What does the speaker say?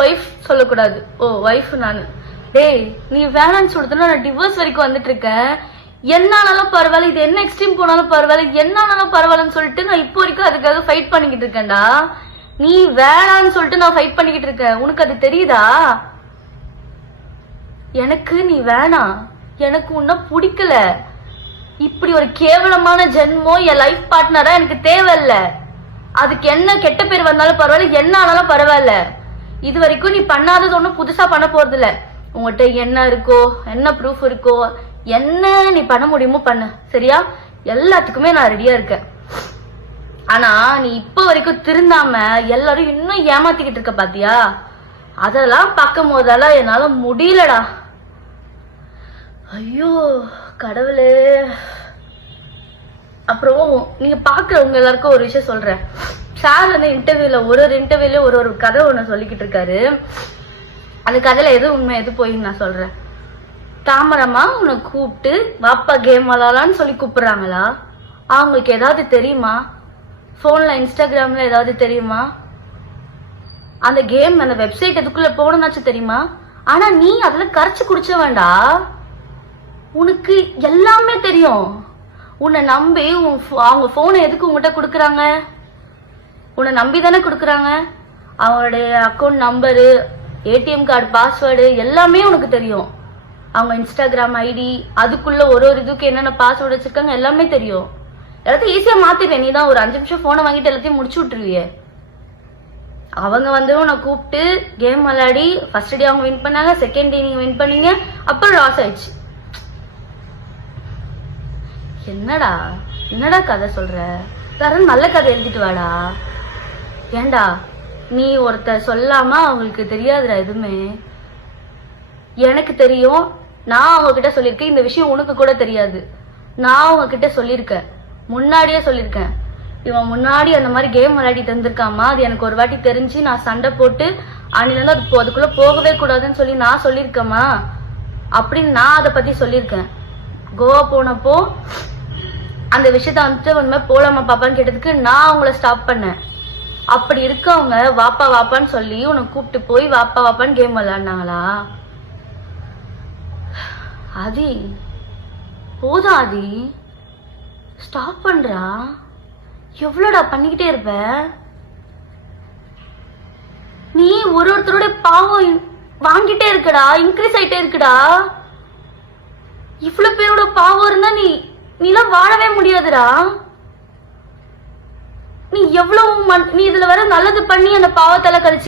Wife சொல்லக்கூடாது. ஓ wife நானு. டேய் நீ வேணான்னு சொல்லிட்டு நான் டிவோர்ஸ் வரைக்கும் வந்துட்டு இருக்கேன். என்னாலும் பரவாயில்ல, இது என்ன எக்ஸ்ட்ரீம் போனாலும் பரவாயில்ல, என்னாலும் பரவாயில்லன்னு சொல்லிட்டு நான் இப்போ வரைக்கும் அதுக்காக ஃபைட் பண்ணிக்கிட்டு இருக்கேன்டா. நீ வேணான்னு சொல்லிட்டு நான் ஃபைட் பண்ணிக்கிட்டு இருக்கேன். உனக்கு அது தெரியுதா? எனக்கு நீ வேணாம், எனக்கு உன்ன பிடிக்கல. இப்படி ஒரு கேவலமான ஜென்மம் என் லைஃப் பார்ட்னரா எனக்கு தேவையில்ல. அதுக்கு என்ன கெட்ட பேர் வந்தாலும் பரவாயில்ல, என்ன ஆனாலும் பரவாயில்ல. இது வரைக்கும் நீ பண்ணாதது ஒன்றும் புதுசா பண்ண போறது இல்ல. உங்ககிட்ட என்ன இருக்கோ, என்ன ப்ரூஃப் இருக்கோ, என்ன நீ பண்ண முடியுமோ பண்ணு, சரியா? எல்லாத்துக்குமே நான் ரெடியா இருக்கேன். ஆனா நீ இப்ப வரைக்கும் திருந்தாம எல்லாரும் இன்னும் ஏமாத்திக்கிட்டு இருக்க பாத்தியா? அதெல்லாம் பார்க்கும் போதெல்லாம் என்னால முடியலடா. ஐயோ கடவுளே. அப்புறம் நீங்க பாக்குறவங்க எல்லாருக்கும் ஒரு விஷயம் சொல்றேன். சார் வந்து இன்டர்வியூல ஒரு இன்டர்வியூல ஒரு கதை ஒண்ணு சொல்லிக்கிட்டு இருக்காரு. அந்த கதையில எது உண்மை எது போயின்னு நான் சொல்றேன். தாமரமா உன்னை கூப்பிட்டு வாப்பா கேம் விளாடலான்னு சொல்லி கூப்பிடுறாங்களா? அவங்களுக்கு ஏதாவது தெரியுமா? போன்ல இன்ஸ்டாகிராம்ல ஏதாவது தெரியுமா? அந்த கேம் அந்த வெப்சைட் எதுக்குள்ள போகணும்னாச்சும் தெரியுமா? ஆனா நீ அதுல கரைச்சு குடிச்ச வேண்டா. உனக்கு எல்லாமே தெரியும். உன்னை நம்பி அவங்க போனை எதுக்கு உங்ககிட்ட கொடுக்குறாங்க? உன்னை நம்பி தானே கொடுக்குறாங்க. அவங்களுடைய account number, ATM card password எல்லாமே உனக்கு தெரியும். அவங்க இன்ஸ்டாகிராம் ஐடி, அதுக்குள்ள ஒரு இதுக்கு என்னென்ன பாஸ்வேர்டு வச்சிருக்காங்க எல்லாமே தெரியும். எல்லாத்தையும் ஈஸியா மாத்திடுவேன். நீ தான் ஒரு 5 நிமிஷம் போனை வாங்கிட்டு எல்லாத்தையும் முடிச்சு விட்டுருவியே. அவங்க வந்து உன்னை கூப்பிட்டு கேம் விளையாடி ஃபர்ஸ்ட் டே அவங்க வின் பண்ணாங்க, செகண்ட் டே நீங்க வின் பண்ணீங்க, அப்புறம் லாஸ் ஆயிடுச்சு. என்னடா கதை சொல்ற? தரன் நல்ல கதை எழுதிட்டு வாடா. ஏண்டா நீ ஒருத்தர் சொல்லாம அவங்களுக்கு தெரியாதுடா எதுவுமே. எனக்கு தெரியும். நான் அவங்க கிட்ட சொல்லியிருக்கேன். இந்த விஷயம் உனக்கு கூட தெரியாது. நான் அவங்க கிட்ட சொல்லியிருக்கேன், முன்னாடியே சொல்லியிருக்கேன். இவன் முன்னாடி அந்த மாதிரி கேம் விளையாடிட்டு இருந்திருக்காமா, அது எனக்கு ஒரு வாட்டி தெரிஞ்சு நான் சண்டை போட்டு அன்னிலிருந்து அதுக்குள்ள போகவே கூடாதுன்னு சொல்லி நான் சொல்லியிருக்கேமா அப்படின்னு நான் அதை பத்தி சொல்லியிருக்கேன். கோவா போனப்போ அந்த விஷயத்த வந்துட்டு உண்மை போலாமா பாப்பான்னு கேட்டதுக்கு நான் அவங்கள ஸ்டாப் பண்ணேன். அப்படி இருக்கவங்க வாப்பா வாப்பான்னு சொல்லி உன்னை கூப்பிட்டு போய் வாப்பா வாப்பான்னு கேம் விளையாடினாங்களா? ஆதி போதும் ஆதி, ஸ்டாப் பண்றா. எவ்வளோடா பண்ணிக்கிட்டே இருப்ப நீ? ஒருத்தரோட பாவம் வாங்கிட்டே இருக்கடா, இன்க்ரீஸ் ஆயிட்டே இருக்குடா. இவ்வளவு பேரோட பாவம் இருந்தா நீலாம் வாழவே முடியாதுடா. நீ எவ்வளவு நீ இதுல வர நல்லது பண்ணி அந்த பாவத்தால கழிச்சு